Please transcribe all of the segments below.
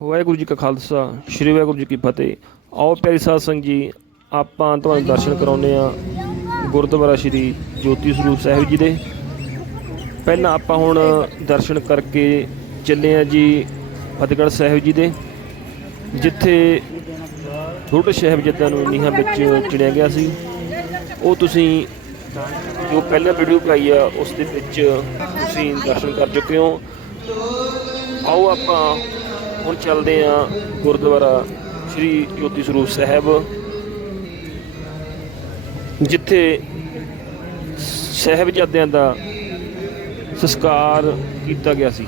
ਵਾਹਿਗੁਰੂ ਜੀ ਕਾ ਖਾਲਸਾ, ਸ੍ਰੀ ਵਾਹਿਗੁਰੂ ਜੀ ਕੀ ਫਤਿਹ। ਆਓ ਪਿਆਰੀ ਸਾਧ ਸੰਗਤ ਜੀ, ਆਪਾਂ ਤੁਹਾਨੂੰ ਦਰਸ਼ਨ ਕਰਾਉਂਦੇ ਆ ਗੁਰਦੁਆਰਾ ਸ੍ਰੀ ਜੋਤੀ ਸਰੂਪ ਸਾਹਿਬ ਜੀ ਦੇ। ਪਹਿਲਾਂ ਆਪਾਂ ਹੁਣ ਦਰਸ਼ਨ ਕਰਕੇ ਚੱਲੇ ਆ ਜੀ ਫਤਿਹਗੜ੍ਹ ਸਾਹਿਬ ਜੀ ਦੇ, ਜਿੱਥੇ ਛੋਟੇ ਸਾਹਿਬਜ਼ਾਦਿਆਂ ਨੂੰ ਨੀਹਾਂ ਵਿੱਚ ਚਿਣਿਆ ਗਿਆ ਸੀ। ਉਹ ਤੁਸੀਂ ਜੋ ਪਹਿਲਾਂ ਵੀਡੀਓ ਪਾਈ ਆ, ਉਸ ਦੇ ਵਿੱਚ ਤੁਸੀਂ ਦਰਸ਼ਨ ਕਰ ਚੁੱਕੇ ਹੋ। ਆਓ ਆਪਾਂ ਹੁਣ ਚੱਲਦੇ ਆ ਗੁਰਦੁਆਰਾ ਸ੍ਰੀ ਜੋਤੀ ਸਰੂਪ ਸਾਹਿਬ, ਜਿੱਥੇ ਸਾਹਿਬਜ਼ਾਦਿਆਂ ਦਾ ਸੰਸਕਾਰ ਕੀਤਾ ਗਿਆ ਸੀ।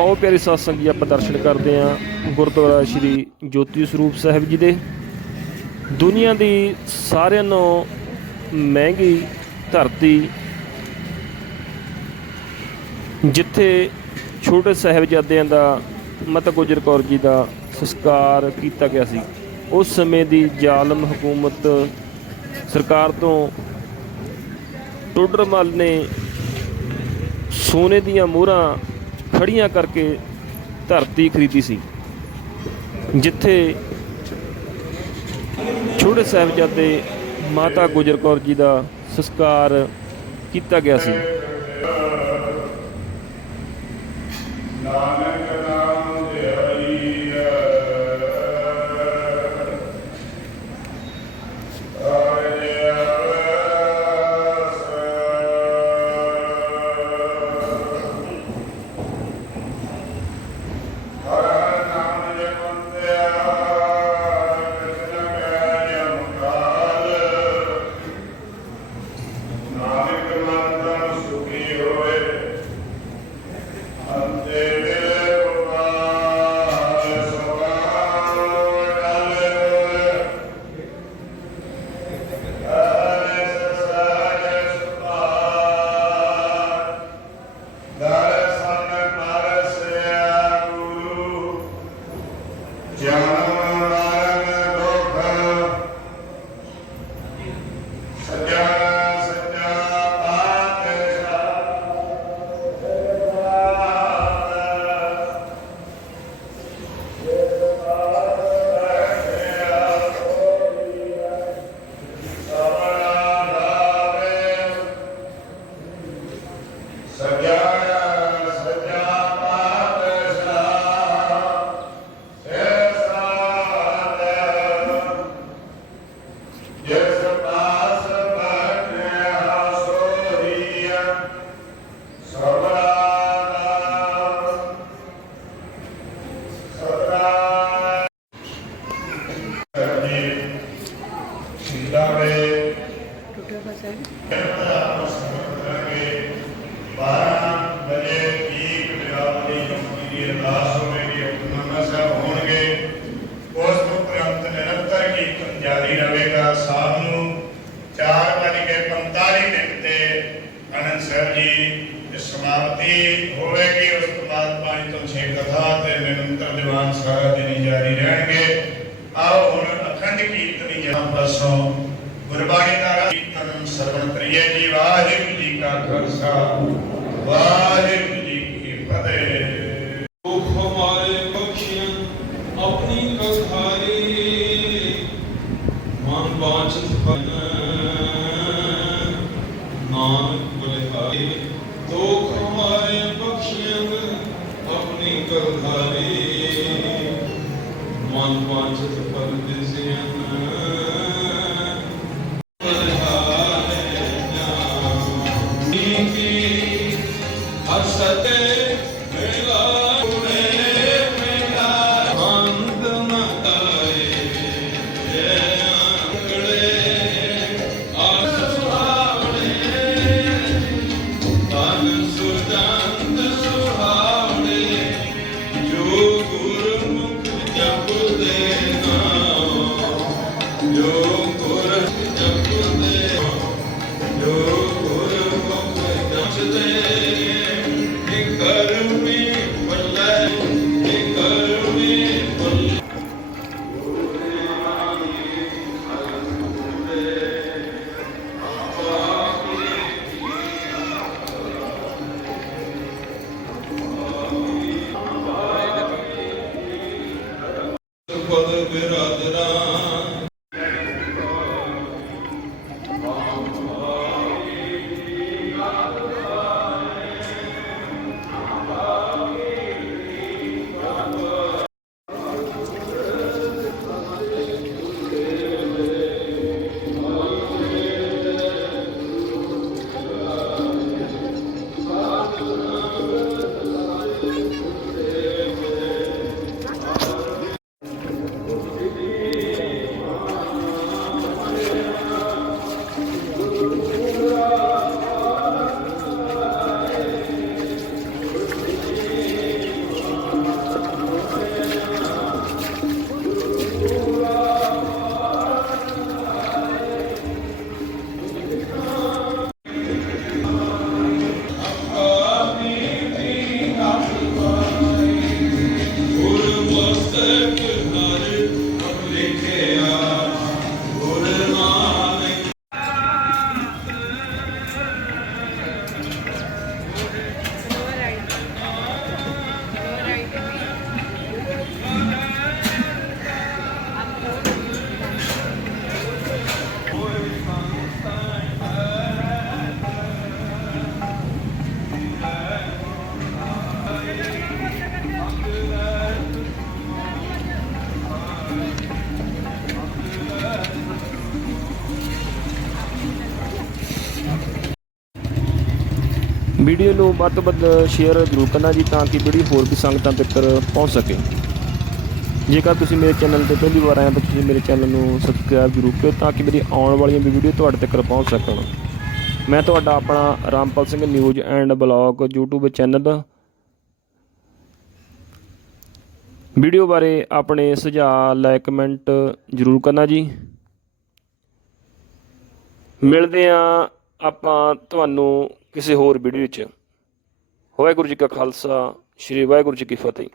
ਆਓ ਪਿਆਰੇ ਸਾਧ ਸੰਗਤ ਜੀ, ਆਪਾਂ ਦਰਸ਼ਨ ਕਰਦੇ ਹਾਂ ਗੁਰਦੁਆਰਾ ਸ੍ਰੀ ਜੋਤੀ ਸਰੂਪ ਸਾਹਿਬ ਜੀ ਦੇ। ਦੁਨੀਆ ਦੀ ਸਾਰਿਆਂ ਨੂੰ ਮਹਿੰਗੀ ਧਰਤੀ ਜਿੱਥੇ ਛੋਟੇ ਸਾਹਿਬਜ਼ਾਦਿਆਂ ਦਾ, ਮਾਤਾ ਗੁਜਰ ਕੌਰ ਜੀ ਦਾ ਸੰਸਕਾਰ ਕੀਤਾ ਗਿਆ ਸੀ, ਉਸ ਸਮੇਂ ਦੀ ਜ਼ਾਲਮ ਹਕੂਮਤ ਸਰਕਾਰ ਤੋਂ ਟੋਡਰਮਲ ਨੇ ਸੋਨੇ ਦੀਆਂ ਮੋਹਰਾਂ ਖੜੀਆਂ ਕਰਕੇ ਧਰਤੀ ਖਰੀਦੀ ਸੀ, ਜਿੱਥੇ ਛੋਟੇ ਸਾਹਿਬਜ਼ਾਦੇ ਮਾਤਾ ਗੁਜਰ ਕੌਰ ਜੀ ਦਾ ਸੰਸਕਾਰ ਕੀਤਾ ਗਿਆ ਸੀ। ਨਾਨਕ yeah ਸਮਾਪਤੀ ਹੋਵੇਗੀ ਉਸ ਤੋਂ ਬਾਅਦ ਪੰਜ ਤੋਂ 6 ਕਥਾ ਤੇ ਨਿਰੰਤਰ ਦੀਵਾਨ ਸਾਰਾ ਦਿਨ ਜਾਰੀ ਰਹਿਣਗੇ ਆਓ ਹੁਣ ਅਖੰਡ ਕੀਰਤਨੀ ਜਹਾਂ ਪਾਸੋਂ ਗੁਰਬਾਣੀ ਦਾ ਕੀਰਤਨ ਸਰਵਣ ਕਰੀਏ ਜੀ ਵਾਹਿਗੁਰੂ ਜੀ ਕਾ ਖਾਲਸਾ ਵਾਹਿਗੁਰੂ ਆਪਣੀ ਕਥਾਰੀ ਮਨ ਬਾਚਤ ਫਲ ਬਿਰਜ ਰਾਜ ਵੀਡੀਓ ਨੂੰ ਵੱਧ ਤੋਂ ਵੱਧ ਸ਼ੇਅਰ ਜ਼ਰੂਰ ਕਰਨਾ ਜੀ, ਤਾਂ ਕਿ ਵੀਡੀਓ ਹੋਰ ਵੀ ਸੰਗਤਾਂ ਤੱਕ ਪਹੁੰਚ ਸਕੇ। ਜੇਕਰ ਤੁਸੀਂ ਮੇਰੇ ਚੈਨਲ ਤੇ ਪਹਿਲੀ ਵਾਰ ਆਏ ਹੋ, ਤਾਂ ਤੁਸੀਂ ਮੇਰੇ ਚੈਨਲ ਨੂੰ ਸਬਸਕ੍ਰਾਈਬ ਜ਼ਰੂਰ ਕਰੋ ਤਾਂ ਕਿ ਮੇਰੀ ਆਉਣ ਵਾਲੀਆਂ ਵੀਡੀਓ ਤੁਹਾਡੇ ਤੱਕ ਪਹੁੰਚ ਸਕਣ। ਮੈਂ ਤੁਹਾਡਾ ਆਪਣਾ Rampal Singh news and blog YouTube channel video ਬਾਰੇ ਆਪਣੇ ਸੁਝਾਅ ਲਾਇਕ ਕਮੈਂਟ ਜ਼ਰੂਰ ਕਰਨਾ ਜੀ। ਮਿਲਦੇ ਆ ਆਪਾਂ ਤੁਹਾਨੂੰ ਕਿਸੇ ਹੋਰ ਵੀਡੀਓ 'ਚ ਵਾਹਿਗੁਰੂ ਜੀ ਕਾ ਖਾਲਸਾ ਸ੍ਰੀ ਵਾਹਿਗੁਰੂ ਜੀ ਕੀ ਫਤਿਹ।